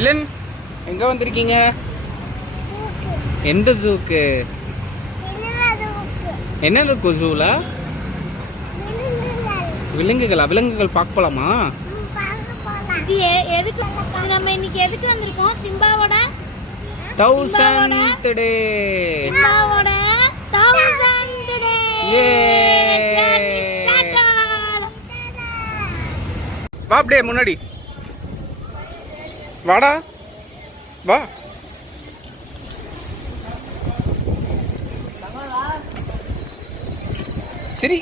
இலன் எங்கே வந்திருக்கீங்க? எந்த ஜூக்கு? என்ன இருக்கும் ஜூவில்? விலங்குகளா? விலங்குகள் பார்க்க போகலாமா? நம்ம இன்னைக்கு எதுக்கு வந்திருக்கோம்? சிம்பாவோட 1000th டே. சிம்பாவோட 1000th டே. வா அப்படியே முன்னாடி வாடா வா. சரி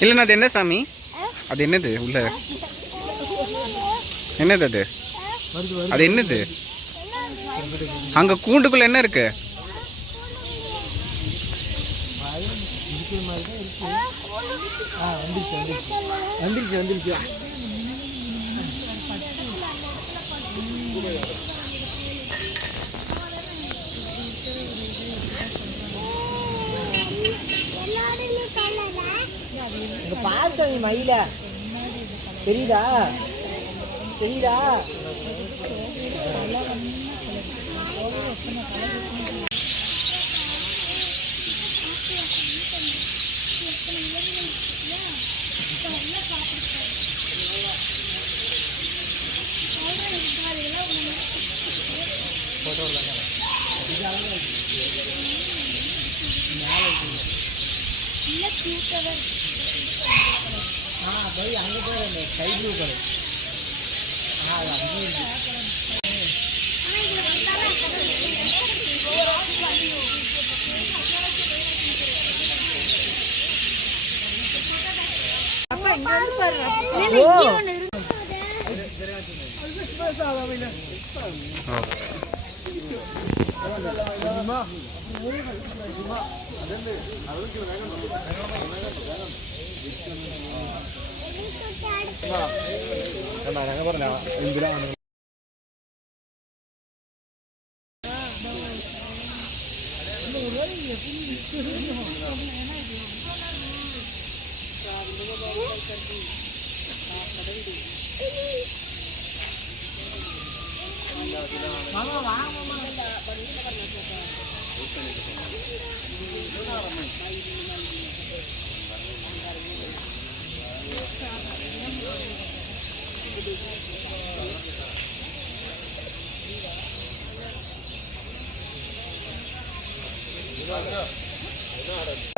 இல்லைண்ணா அது என்ன சாமி? அது என்னது உள்ள? என்னது அது? அது என்னது? அங்க கூண்டுக்குள்ள என்ன இருக்கு? வந்துருச்சு பாசம் மயில தெரியுதா? அங்கே போய் ஸ்கை ப்ளூ கலர்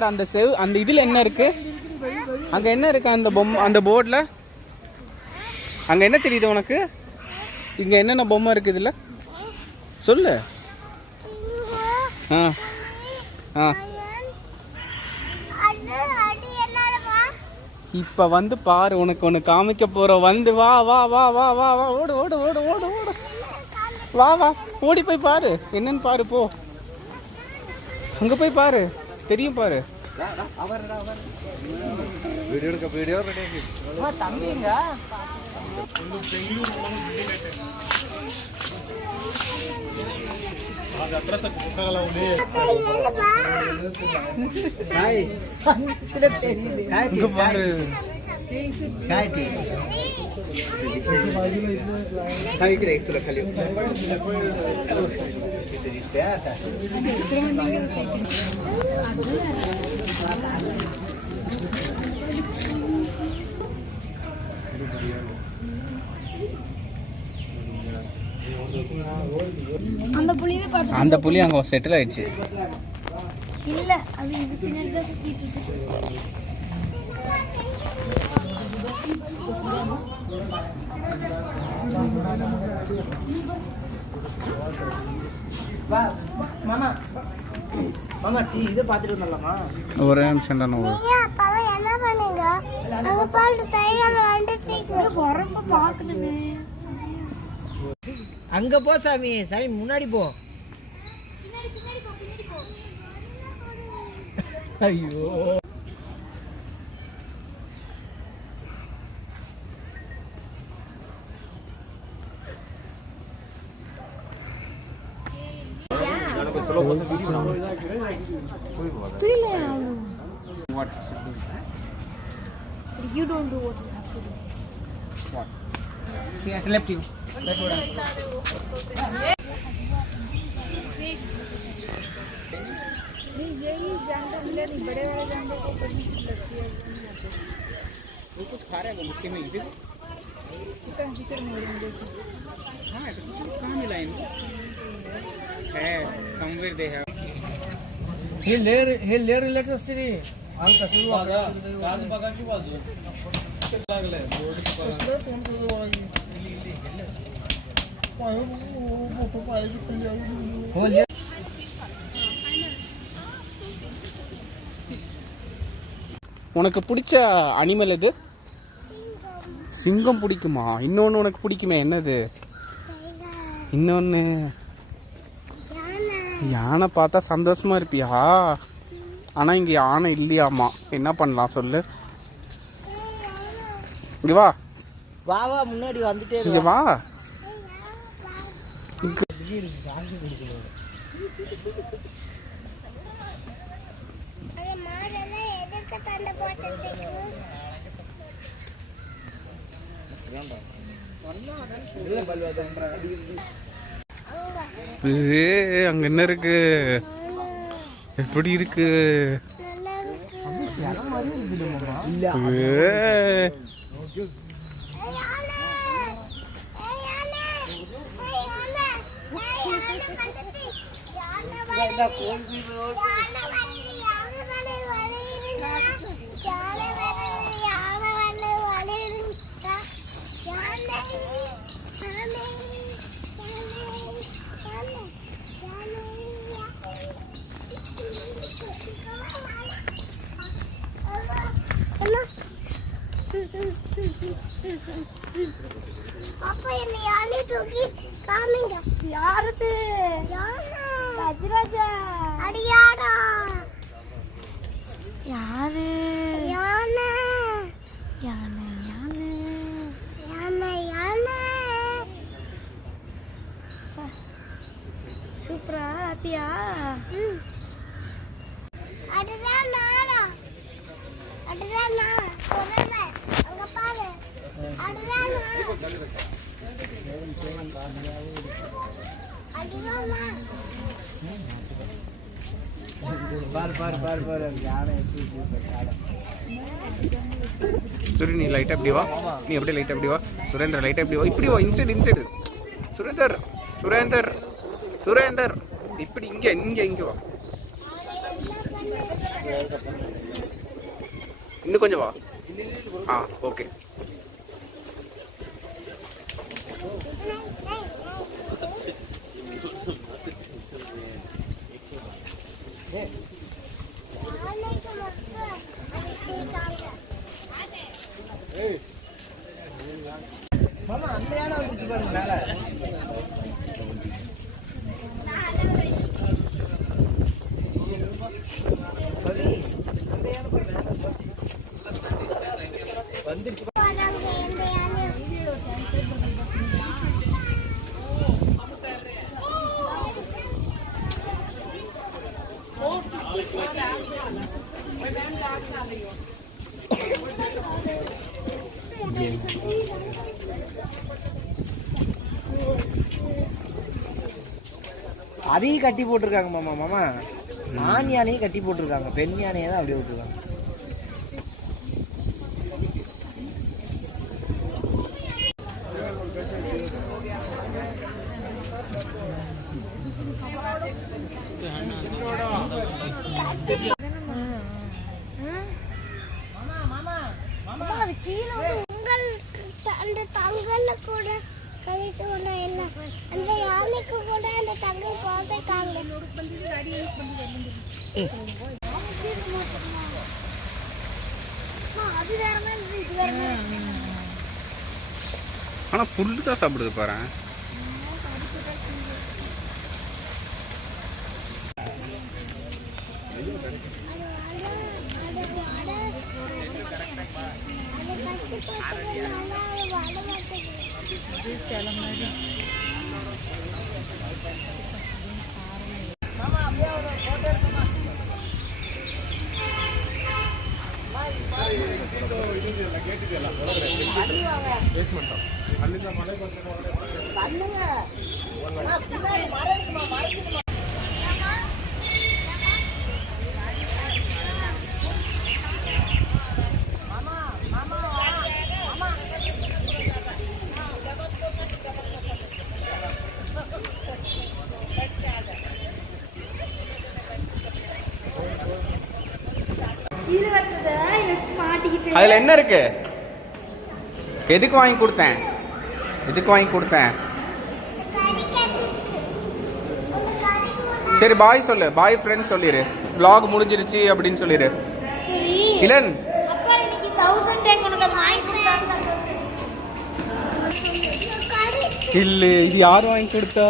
அந்த செவ் அந்த இதில் என்ன இருக்கு? அங்க என்ன இருக்கு அந்த பொம்மை? அந்த போர்டில் அங்க என்ன தெரியுது உனக்கு? இங்க என்னென்ன பொம்மை இருக்கு இதுல? சொல்லு. இப்ப வந்து பாரு, உனக்கு ஒன்று காமிக்க போறோம். வந்து வா வா வா வா வா வா ஓடு ஓடு ஓடு ஓடு ஓடு வா வா ஓடி போய் பாரு, என்னன்னு பாரு. போ அங்க போய் பாரு, தெரியும் பாரு. தம்பிங்க பாரு. அந்த புலி அங்க செட்டில் ஆயிடுச்சு. இல்ல அது இது பின்னாடி தான் சுத்திட்டு இருக்கு. மாமா இதை பார்த்துட்டு வரலாமா? ஒரே நிமிஷம் தானே. என்ன பண்ணுங்க? அங்க பாட்டு தையல் வந்துட்டு வரப்ப பாக்குதுமே. அங்க போ சாமி, முன்னாடி போ. ஐயோ You don't do what you have to do. What? She has left you. That's what I'm वो कुछ खा रहा है वो मिट्टी में ही देखो हाँ तो कुछ कहाँ मिला इनको है somewhere they have हे लेअर रिलॅक्स असते रे अंग कसं वागा आज बघा की बाजू लागलाय बोर्ड कसलं तोंड कसं वागी पाय मोठं पाय हो ले உனக்கு பிடிச்ச அனிமல் எது சிங்கம் பிடிக்குமா இன்னொன்று உனக்கு பிடிக்குமே என்னது இன்னொன்று யானை பார்த்தா சந்தோஷமா இருப்பியா ஆனால் இங்கே யானை இல்லையாமா என்ன பண்ணலாம் சொல்லு இங்கே வா வா வா முன்னாடி வந்துட்டே இங்கே வா அங்க என்ன இருக்கு எப்படி இருக்கு அப்பா என்ன யானை தூக்கி காமிங்க யாருது கஜராஜா அடியாடா யாரு யானை யானை யானை யானை யானை சூப்பரா ஹாப்பியா அதுதான் நாடா அதுதான் நான் சொல்றேன் அங்க பாரு அதுதான் சுரேன் நீ லைட்டாக எப்படி வா நீ அப்படியே லைட்டாக எப்படி வா சுரேந்தர் லைட்டாக எப்படி வா இப்படி வா இன்சைடு சுரேந்தர் சுரேந்தர் சுரேந்தர் இப்படி இங்கே இங்கே இங்கே வா இன்னும் கொஞ்சம் வா ஆ ஓகே மாமா அந்த யானை வந்துச்சு பாருங்க மேல வந்துச்சு அதையும் கட்டி போட்டிருக்காங்க மாமா மாமா ஆண் யானையும் கட்டி போட்டிருக்காங்க பெண் யானையை தான் அப்படியே விட்டுருக்காங்க அந்த தங்கல்ல கூட கழிச்சு கொண்டா எல்லாம் அந்த யானைக்கு கூட அந்த தங்கை பார்த்துட்டாங்க அது வேற இது வேற ஆனால் புல்லு தான் சாப்பிடுது பாரு பேச மாட்டோம் அதில் என்ன இருக்கு? எதுக்கு வாங்கி கொடுத்தேன்? எதுக்கு வாங்கி கொடுத்தேன்? சரி பாய் சொல்லு, பாய் ஃப்ரெண்ட் சொல்லிடு. vlog முடிஞ்சிருச்சு அப்படின்னு சொல்லிடு. இளன் இல்ல, இது யார் வாங்கி கொடுத்தா?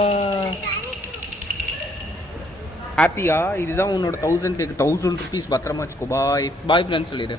ஹாப்பியா? இதுதான் உன்னோட 1000 rupees, பத்திரமா வச்சுக்கோ. பாய் பாய் ஃப்ரெண்ட் சொல்லிடு.